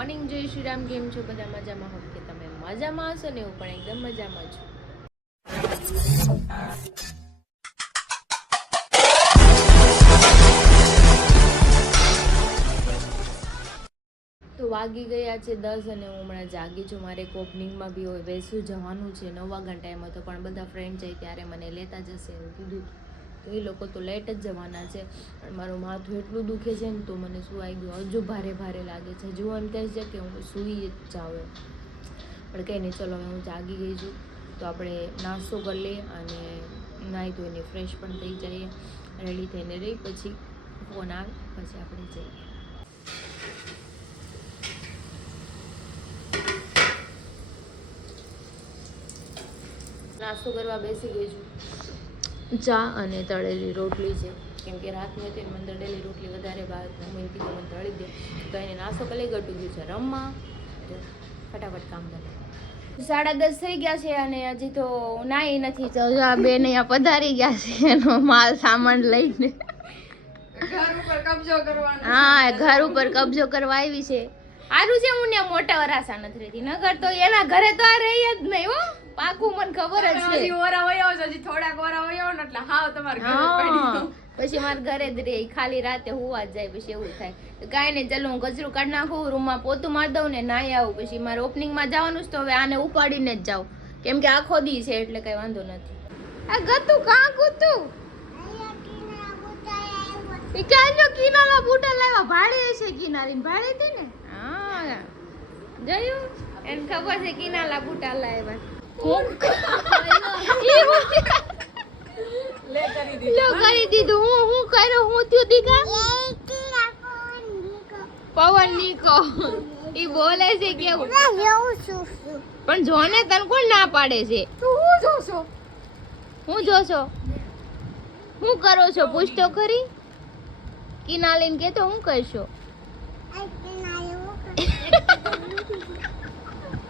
Morning, જય શ્રી રામ. કેમ છો બધા? મજામાં? હોપ કે તમે મજામાં હશો ને હું પણ એકદમ મજામાં છું. તો વાગી ગયા છે 10 અને હું હમણાં જાગી છું. મારે એક ઓપનિંગમાં બી હોય વેસુ જવાનું છે. 9 વાગ્યાનો ટાઈમ હતો પણ બધા ફ્રેન્ડ જાય ત્યારે મને લેતા જશે એવું કીધું. તો એ લોકો તો લેટ જ જવાના છે. પણ મારું માથું એટલું દુખે છે ને તો મને શું આવી ગયું, હજુ ભારે ભારે લાગે છે. હજુ એમ કહે છે કે હું સૂઈ જ જાઉં. પણ કંઈ નહીં, ચલો હવે હું જાગી ગઈ છું તો આપણે નાસ્તો કરી લઈએ અને નાહી ધોઈને ફ્રેશ પણ થઈ જઈએ. રેડી થઈને રહી પછી ફોન આવે પછી આપણે જઈએ. નાસ્તો કરવા બેસી ગઈ છું. ચા અને તળેલી રોટલી છે, કેમ કે રાતની હતી મને તળેલી રોટલી વધારે ભાવે. મમ્મીને કીધું મને તળી દે તો એને નાસ્તો કરી ગટું ગયું છે રમવા. તો ફટાફટ કામ કરે. 10:30 થઈ ગયા છે અને હજી તો નાઈ નથી. તો બેન અહીંયા પધારી ગયા છે એનો માલ સામાન લઈને. ઘર ઉપર કબજો કરવાનો. હા, ઘર ઉપર કબજો કરવા આવી છે. સારું છે હું ને મોટા વરાસા નથી રહેતી, નગર તો એના ઘરે તો આ રહી જ નહીં હો. પાકું મને ખબર જ છે. હજી ઓરા વયો છે, હજી થોડાક ઓરા વયો ને એટલે હાવ તમારે ઘરે પડી ગયો. પછી મારા ઘરે જ રહે, ખાલી રાતે હુવા જ જાય. પછી એવું થાય કાંઈ નહીં, ચલો હું કચરું કાઢી નાખું, રૂમમાં પોતું મારી દઉં ને નાહી આવું. પછી મારે ઓપનિંગમાં જવાનું છે તો હવે આને ઉપાડીને જ જાઉં, કેમ કે આખો દી છે એટલે કઈ વાંધો નથી. આ ગતું કાં ગતું એ કાંજો કિનારા બૂટા લાવ્યા. ભાડે છે કિનારી ભાડે હતી ને. હા જોયું, એને ખબર છે કિનારા બૂટા લાવ્યા. લે કરી દીધું. લો કરી દીધું. હું કર્યો, હું થયું દીકા પવન નીકો. ઈ બોલે છે કેવું, પણ જોને તને કોણ ના પાડે છે? તું હું જોશો? હું જોશો? હું કરો છો પૂછ તો ખરી. કિનાલીન કે તો હું કરશો?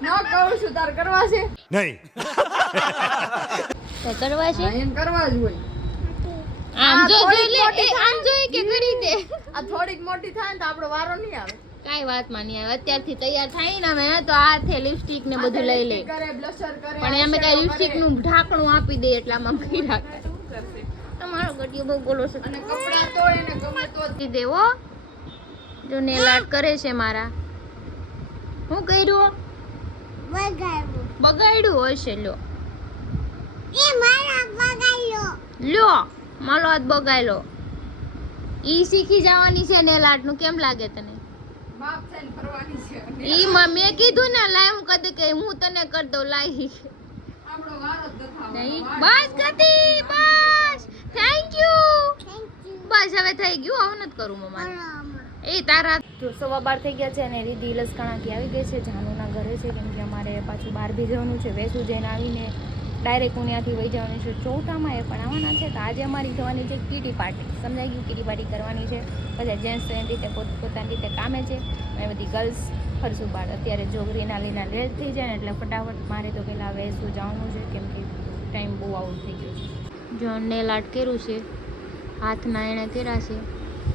ના કહું છું તાર કરવા છે નહીં તે કરવા છે. એમ કરવા જ હોય. આમ જો થોડીક લે મોટી એ આમ જોઈ કે કરી દે. આ થોડીક મોટી થાય ને તો આપણો વારો નહીં આવે. કાઈ વાત માં નહીં આવે. અત્યારથી તૈયાર થાય ને અમે તો હાથે લિપસ્ટિક ને બધું લઈ લે. કરે બ્લશર કરે પણ અમે કઈ લિપસ્ટિક નું ઢાંકણું આપી દે એટલે આમાં ફરી રાખે. શું કરશે? તમારો ગટિયો બહુ બોલો છે. અને કપડા તો એને ગમે તો જ દેવો જો નેલ આર્ટ કરે છે મારા. હું કર્યું? બગાડ્યું હશે. લો લ્યો મારો હાથ બગાડ્યો. ઈ શીખી જવાની છે નેલ આર્ટ નું. કેમ લાગે તને? બાપ થઈને ફરવાની છે. ઈ મેં કીધું ને લાય હું કદ કે હું તને કર દઉં લાઈ. આપણો વારો જ દખાવ. નહીં બસ ગતિ બસ. Thank you. બસ હવે થઈ ગયું. આવું નથી કરું મમ્મા. એ તારા તો 12:15 થઈ ગયા છે અને રીધી લસકાણાકી આવી ગઈ છે. જાનુના ઘરે છે, કેમ કે અમારે પાછું બહાર બી જવાનું છે. વેસુ જઈને આવીને ડાયરેક્ટ હું ત્યાંથી વહી જવાની છે ચોટામાં. એ પણ આવવાના છે. તો આજે અમારી થવાની છે કીટી પાર્ટી. સમજાઈ ગયું? કીટી પાર્ટી કરવાની છે. બધા જેન્ટ્સ એની રીતે પોતાની રીતે કામે છે અને બધી ગર્લ્સ ફરશું બહાર. અત્યારે જોગરીના લીના લેટ થઈ જાય ને એટલે ફટાફટ મારે તો પહેલાં વેસુ જવાનું છે, કેમ કે ટાઈમ બહુ આઉટ થઈ ગયો છે. જો નેલ આર્ટ કર્યું છે, હાથના એણે કર્યા છે,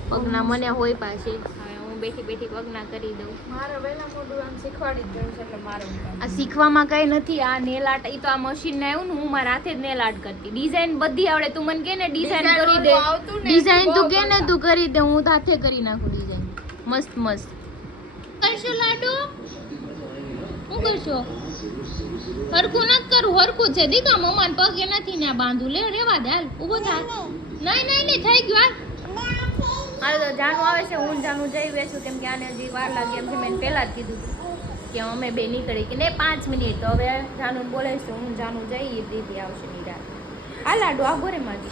પગના મને હોય પાસે. હવે હું બેઠી બેઠી પગના કરી દઉં. મારે વહેલા મોઢું આમ શીખવાડી જ દેવું છે એટલે મારે આ શીખવામાં કઈ નથી. આ નેલ આર્ટ ઈ તો આ મશીન ને આવ્યું ને, હું મારા હાથે જ નેલ આર્ટ કરતી. ડિઝાઇન બધી આવડે. તું મને કે ને ડિઝાઇન કરી દે, ડિઝાઇન તું કે ને તું કરી દે, હું હાથે કરી નાખું ડિઝાઇન મસ્ત મસ્ત. કરશો લાડુ? શું કરશો? હરખું નથી કરું, હરખું છે દીકા. મમ્માને પગે નથી ને આ બાંધું. લે રેવા દે, હાલ ઊભો થા. નહીં નહીં નહીં થઈ ગયું. હાલ તો જાનું આવે છે. હું જાનું જઈ બેસું, કેમ કે આને હજી વાર લાગે એમ મેં પહેલા જ કીધું કે અમે બે નીકળી કે નહીં 5 મિનિટ. તો હવે જાનું બોલાવીશું. હું જાનું જઈ દીદી આવશે નિરાત. આ લાડુ આ ગોરે મારી.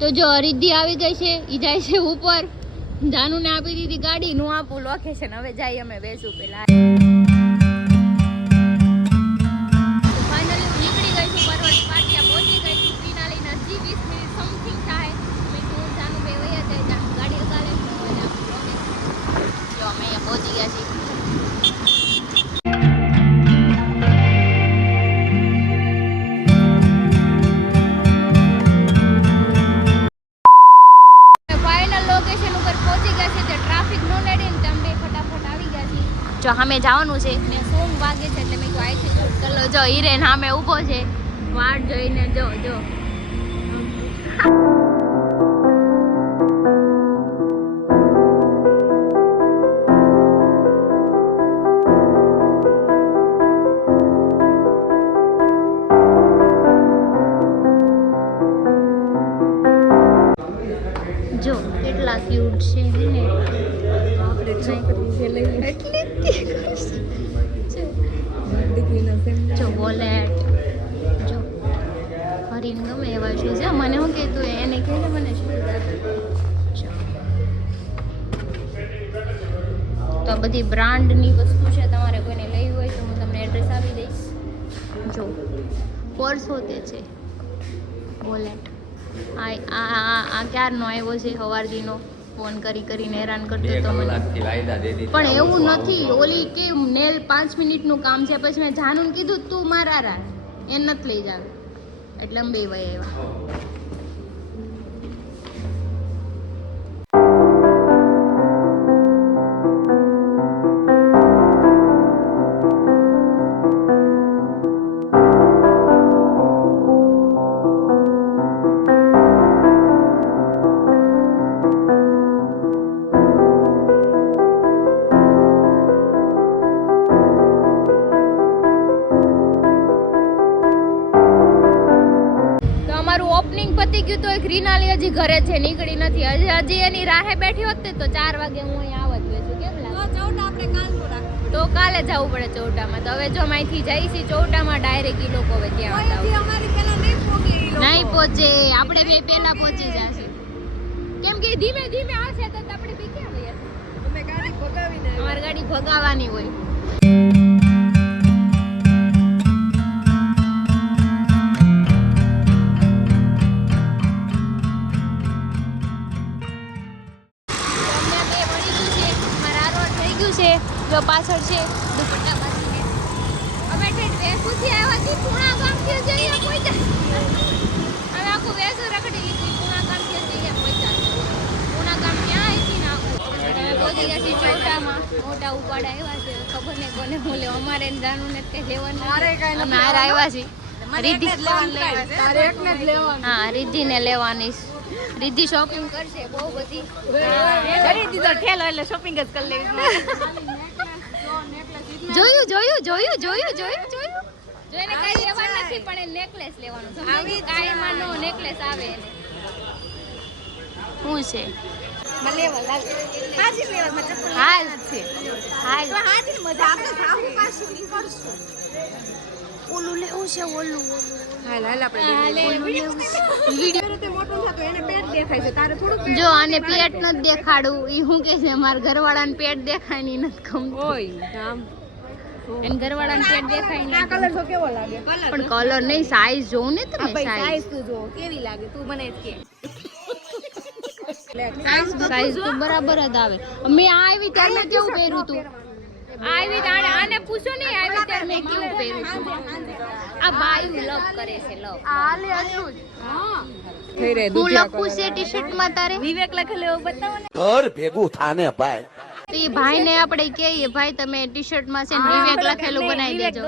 તો જો હરિદ્ધિ આવી ગઈ છે, ઈ જાય છે ઉપર. જાનુને આપી દીધી ગાડી. નું આપું લોકેશન. હવે જાય અમે બેસું પેલા. ફાઇનલી હું નીકળી ગઈ છું. પરવટ પાટિયા પહોંચી ગઈ છું. ફિનાલીના 20 મિનિટ સમથિંગ થાય. મેં હું જાનું બે વયા જાય. જાનું ગાડી લગાડે જો અમે અહીંયા પહોંચી ગયા છીએ. ફાઇનલ લોકેશન ઉપર પહોંચી ગયા છે. તે ટ્રાફિક નો નડે ને તમે ફટાફટ આવી ગયા છીએ. જો સામે જવાનું છે ને સોંગ વાગે છે એટલે મેં કહ્યું આઈથી શૂટ કરી લો. જો હિરેન સામે ઊભો છે વાટ જોઈને. જો જો જો કેટલા ક્યુટ છે ને જો વોલેટ જો હરીને ગમે એવા શૂઝ છે. મને શું કહેતું એને કહે મને શૂઝ તો આ બધી બ્રાન્ડની વસ્તુ છે. તમારે કોઈને લેવી હોય તો હું તમને એડ્રેસ આપી દઈશ. જો પર્સ હોતે છે વોલેટ. આ ક્યારનો આવ્યો છે સવારથીનો ફોન કરીને હેરાન કરતો હતો મને. પણ એવું નથી ઓલી કે નેલ 5 મિનિટનું કામ છે પછી મેં જાનું કીધું તું મારા રાખ એ નથી લઈ જાવ એટલે અમે બે વહી આવ્યા. ઓપનિંગ પતી ગયું તો એક રીનાલી હજી ઘરે છે નીકળી નથી. હજી એની રાહે બેઠી હોત ને તો 4 વાગે હું અહીં આવત વેચું. કેમ લાગે તો કાલે જવું પડે ચૌટામાં. તો હવે જો અહીંથી જઈશી ચૌટામાં ડાયરેક્ટ ઈ લોકો હવે ત્યાં નહીં પહોંચે. આપણે બે પહેલા પહોંચી જશે કેમ કે ધીમે ધીમે આવશે તો આપણે બી ક્યાં વયા અમારી ગાડી ભગાવાની હોય. જો પાછળ છે દુપટ્ટા બાંધીને અમે વેસુથી આવ્યા છીએ. પૂણા ગામથી જઈએ પહોંચ્યા. હવે આખું વેસુ રખડી લીધું. પૂણા ગામથી જઈએ પહોંચ્યા. પૂણા ગામ ક્યાં આવી હતી ને આખું અમે પહોંચી ગયા છીએ ચૌટામાં. મોટા ઉપાડ આવ્યા છે ખબર નહીં કોને હું લેવા. અમારે જાણવું ને કે લેવાનું અમે હાર આવ્યા છીએ. રીધિ હા રીધિને લેવાની. રીધિ શોપિંગ કરશે બહુ બધી. રીધિ તો ઠેલો એટલે શોપિંગ જ કરી લેવી. જોયું જોઈને કઈ લેવાનું નથી પણ એ નેકલેસ લેવાનું. સમજી કાઈમાં નો નેકલેસ આવે એને શું છે મને લેવા લાગે. હાજી લેવા મતલબ હાલ છે હાલ તો હાજી મજા આપણે સાહુ પાછું નીકળશું. ઓલું લેવું છે ઓલું હાલ આપણે વિડિયો તે મોટું છે તો એને પેટ દેખાય છે. તારે થોડું જો આને પેટ ન દેખાડું ઈ હું કે છે માર ઘરવાળાને પેટ દેખાય ની નથી ગમતું. ઓય આમ એન ઘરવાળાને પેટ દેખાય ને. આ કલર તો કેવો લાગે? પણ કલર નહીં સાઈઝ જોઉં ને તમે. સાઈઝ તું જો કેવી લાગે તું મને જ કે. સાઈઝ તો બરાબર જ આવે. મેં આવી ત્યારે મેં કેવું પહેર્યું તું. આવી આને પૂછો નહીં આવી ત્યારે મેં કેવું પહેર્યું તું. આ બાયુ લવ કરે છે લવ. આલે આટલું જ હા થઈ રે. હું લખું છે ટી-શર્ટ માં તારે વિવેક લખેલો બતાવો ને. ઘર ભેગું થાને ભાઈ. તો એ ભાઈ ને આપણે કહીએ ભાઈ તમે ટી-શર્ટ માં છે ને વિવેક લખેલું બનાવી દેજો.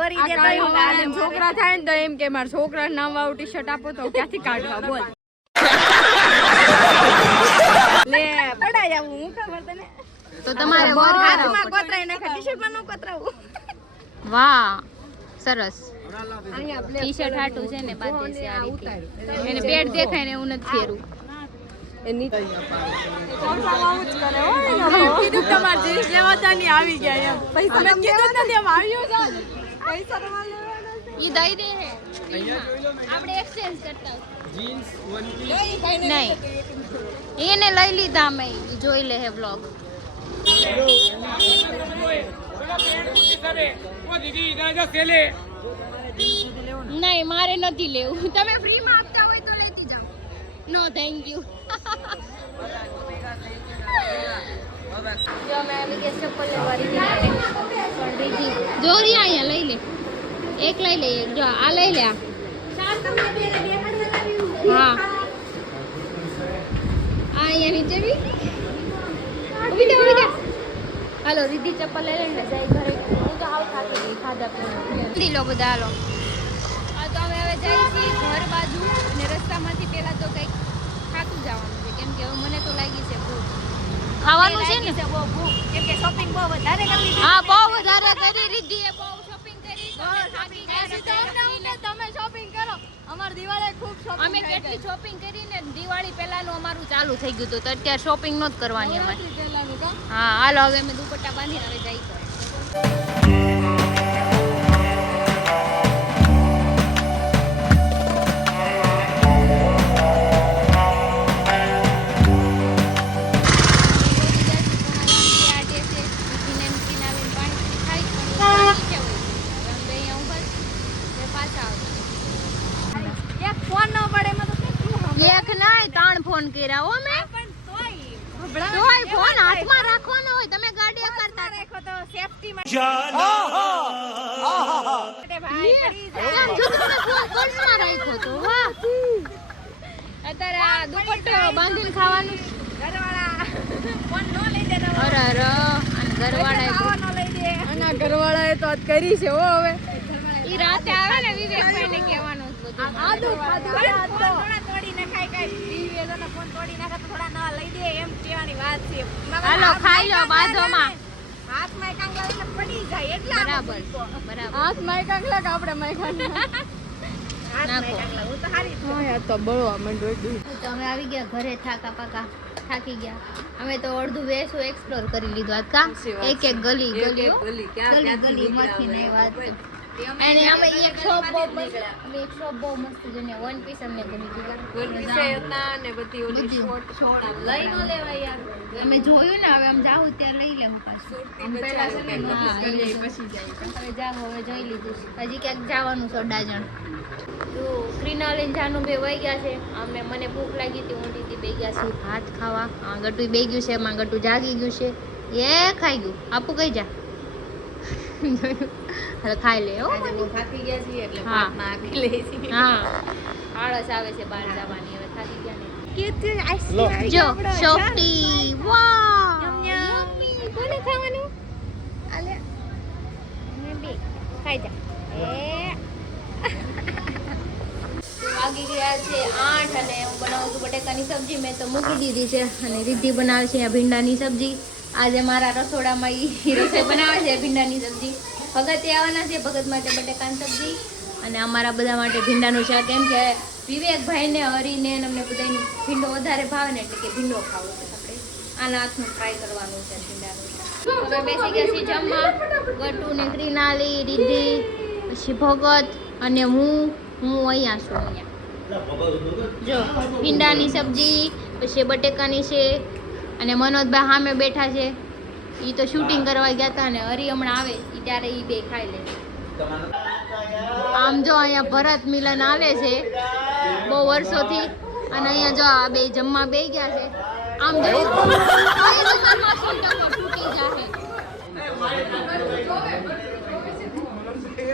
છોકરા થાય ને તો એમ કે મારા છોકરા નામ વાળું ટી-શર્ટ આપો તો ક્યાંથી કાઢવા બોલ. લે પડાઈ આવું હું ખબર તને. તો તમારે હાથમાં કોતરાઈ નાખે ટી-શર્ટ માં નો કોતરાવું. વાહ સરસ. ટી-શર્ટ હાટું છે ને બાંધે છે આ રીતે. એને પેટ દેખાય ને એવું નથી ફેરવું. એની પૈસા તમાર જીન્સ લેવાતાની આવી ગયા એમ. પૈસા મેં કીધું નથી એમ આવ્યું છે. પૈસા તમારે લેવાના ઈ દઈ દે હે. આપણે એક્સચેન્જ કરતા જીન્સ વન પીસ નહીં એને લઈ લીધા અમે. જોઈ લે હે વ્લોગ. નહીં મારે નથી લેવું. તમે ફ્રી માં આપતા હોય તો લેતી જાઓ. No thank you. જો મેં આવી ગયા ચપ્પલ લેવા રીધી જોરી અહીંયા લઈ લે. એક લઈ લે. જો આ લઈ લે. હા આ અહીંયા નીચે બી ઉભી દે હાલો રીધી ચપ્પલ લઈ લઈને જાય ઘરે. હું તો હાવ થાકી ગઈ ખાધા પીધા. લો બધા હાલો. હા તો અમે હવે જઈએ છીએ ઘર બાજુ અને રસ્તામાંથી પહેલા તો કંઈક ખાતું જવાનું છે કેમ કે હવે મને તો લાગી છે ભૂખ. ખાવાનું છે ને બહુ ભૂખ કેમ કે શોપિંગ બહુ વધારે કરી લીધી. હા બહુ વધારે કરી રીધીએ બહુ શોપિંગ કરી. તમે શોપિંગ કરો. અમાર દિવાળી ખૂબ શોપિંગ. અમે કેટલી શોપિંગ કરીને દિવાળી પહેલાનું અમારું ચાલુ થઈ ગયું હતું તો અત્યારે શોપિંગ નહોત કરવાની અમારે. હા હાલો હવે અમે દુપટ્ટા બાંધીને હવે જઈ ઘરે. એક ફોન ન પડે એમાં તો કેટલું એક નહીં 3 ફોન કર્યા હો મેં. પણ તોય તોય ફોન હાથમાં રાખવાનો હોય તમે ગાડી કરતા રાખો તો સેફટી માટે કેમ જો તમે ફોન પર્સમાં રાખ્યો તો વાહ. અત્યારે આ દુપટ્ટો બાંધીને ખાવાનું. ઘરવાળા ફોન નો લઈ દે અરે અરે અને ઘરવાળાએ નો લઈ દે. આના ઘરવાળાએ તો આજ કરી છે હો હવે. ઈ રાતે આવે ને વિવેકભાઈને કહેવાનું જ બધું. આદુ થોડા તોડી નખાય કઈ દિવેદોને ફોન તોડી નાખે તો થોડા નવા લઈ દે એમ કહેવાની વાત છે. હાલો ખાઈ લો બાજોમાં. હાથમાં કાંગલા એટલે પડી જાય એટલા બરાબર બરાબર. હાથમાં કાંગલા કે આપણે માયખાના નાખો. હું તો હારી હા યાર તો બળવા માંડ્યો. તો અમે આવી ગયા ઘરે થાકી ગયા. અમે તો અડધું વેસું એક્સપ્લોર કરી લીધું આજ કા. એક એક ગલી માંથી ને વાત. અને અમે એક શોપ બહુ મસ્ત જોને વન પીસ અમને ગમી ગયું. અમે જોયું ને હવે આમ જાવું ત્યાં લઈ લેવું પાછું. હવે જાવ હવે જોઈ લીધું હજી ક્યાંક જવાનું છે અડાજણ. તો ક્રિનાલીન જાનું બે વહી ગયા છે. અમે મને ભૂખ લાગી હતી હું દીદી બે ગયા છે ભાત ખાવા. આ ગટુ બે ગયું છે એમાં ગટુ જાગી ગયું છે એ ખાઈ ગયું. આપું કઈ જા હવે ખાઈ લે હો. થાકી ગયા છીએ એટલે હા. ભાત નાખી લે છીએ. હા આળસ આવે છે બહાર જવાની હવે થાકી ગયા ને. જો સોફ્ટી વાહ યમ્મી. કોને ખાવાનું આલે મે બે ખાઈ જા. વાગી ગયા છે 8 અને હું બનાવું છું બટેકાની સબ્જી. મેં તો મૂકી દીધી છે અને રીધી બનાવે છે ભીંડાની સબ્જી. આજે મારા રસોડામાં ઈ રસોઈ બનાવે છે ભીંડાની સબ્જી. ભગત આવવાના છે ભગત માટે બટેકાની સબ્જી અને અમારા બધા માટે ભીંડાનું શાક. કેમ કે વિવેકભાઈને હરીને અમને બધાને ભીંડો વધારે ભાવે ને એટલે કે ભીંડો ખાવો છે. આપણે આના હાથનું ટ્રાય કરવાનું છે ભીંડાનું. હવે બેસી ગયા છીએ જમવા. ગટુ ને ક્રિનાલી રીધી પછી ભગત અને હું અહીંયા છું. અહીંયા જો ભીંડાની સબ્જી પછી બટેકાની છે અને મનોજભાઈ સામે બેઠા છે. ઈ તો શૂટિંગ કરવા ગયા હતા ને હરી હમણાં આવે ઈ ત્યારે ઈ બે ખાઈ લે. આમ જો અહીંયા ભરત મિલન આવે છે બહુ વર્ષોથી અને અહીંયા જો આ બે જમવા બે ગયા છે. આમ જો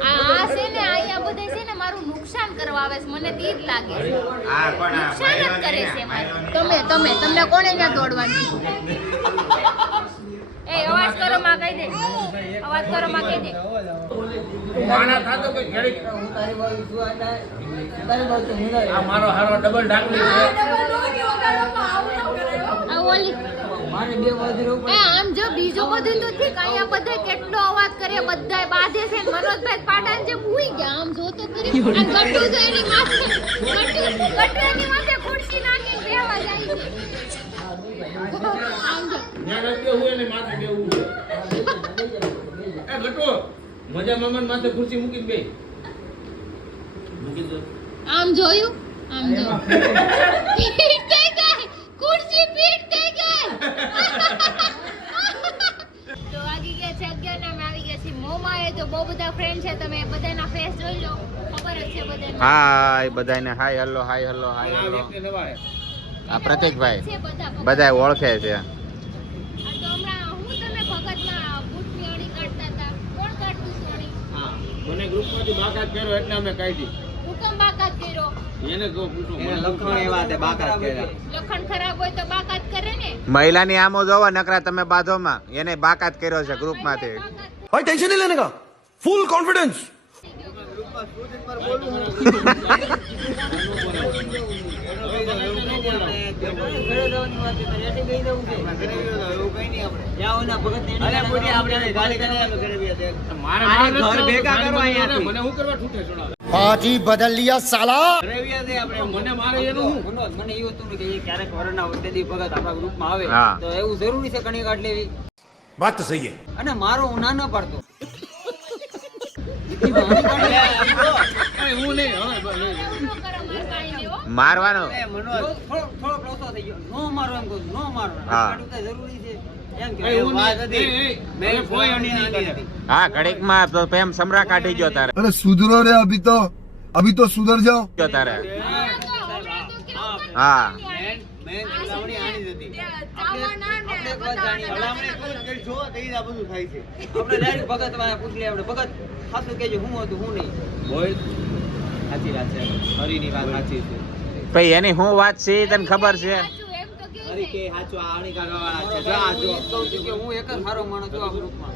આ છે ને અહીંયા બધા છે ને મારું નુકસાન કરવા આવે છે. મને તો ઈ જ લાગે છે નુકસાન જ કરે છે મારું. તમને કોણે ત્યાં દોડવાનું? એ અવાજ કરો માં કહી દે. અવાજ કરો માં કહી દે. માણા થાતો કે ઘડી આ મારો હારો ડબલ ઢાકલી છે. આ ઓલી એ આમ જો બીજું બધું તો ઠીક. અહીંયા બધા કેટલો અવાજ કરે બધાય બાંધે છે. મનોજભાઈ પાટાન જે ભૂઈ ગયા આમ જો તો કરી. આ ગટ્ટુ તો એની માથે ગટ્ટુની માથે ખુરશી નાખીને બેહવા જાય છે. આમ જો ત્યાં નથી બેહવું એને માથે બેહવું છે. એ ગટો મજા મામાને માથે ખુરશી મૂકીને બે મૂકી દો. આમ જોયું આમ જો પીટ થઈ ગઈ ખુરશી પીટ થઈ ગઈ. તો વાગી ગયા છે 11 ને અમે આવી ગયા છીએ મોમાં. એ તો બહુ બધા ફ્રેન્ડ છે. તમે બધાના ફેસ જોઈ લો ખબર જ છે બધાને. હાય બધાને hi hello hi hello hi આ હલો. વ્યક્તિ નવા હે. આ પ્રતિકભાઈ છે બધા બધાય ઓળખે છે. આ તો હમણાં હું તમે ભગતના બૂટની અણી કાઢતા હતા. કોણ કાઢતું હતું અણી? હા મને ગ્રુપમાંથી બાકાત કર્યો એટલે અમે કાઢી. હુકમ બાકાત કર્યો? એને કહો પૂછો મને લખણ ખરાબ હોય તો બાકાત કરે ને. મહિલાની આમો જોવો નકરા તમે બાધોમાં એને બાકાત કર્યો છે ગ્રુપ માંથી. भाई टेंशन नहीं लेने का फुल कॉन्फिडेंस મને હું કરવા છૂટે છોડાવે पार्टी बदल लिया साला મને મારે એનું હું મને એવું હતું કે ક્યારેક વરના વખતે ભગત આપણા ગ્રુપમાં આવે હા. તો એવું જરૂરી છે કણી કાઢ લેવી बात तो सही है અને મારો હું ના પાડતો હું નહીં હવે શું કરો મારા ભાઈને, હો? મારવાનો થોડો લોસો થઈ ગયો નો મારો એમ કહું નો મારો હા. કાઢવું તો જરૂરી છે એમ કે એવું વાત નહીં. હતી મેં કોઈ અણી નહીં કરી. હા ઘડીકમાં તો પ્રેમ સમરા કાઢી ગયો તારે अरे सुधरो रे अभी तो सुधर जाओ ગયો તારે હમણાં તો કેવું કરતા હા મેં ભલામણી આણી જ હતી ચાવવાના ને આપણે એક વાત જાણીએ. બતાવવાના. આપણે ડાયરેક્ટ ભગત વાળા પૂછ લે આપણે ભગત ખાસું કેજો હું હતું હું નહીં બોલ સાચી વાત છે હરીની વાત સાચી છે ભાઈ એની શું વાત છે એ તને ખબર છે સાચું એમ તો કેવું હરી છે? કે સાચું આણી કાઢવા વાળા છે જો આ જો કહું છું કે હું એક જ સારો માણસ છું આ ગ્રુપમાં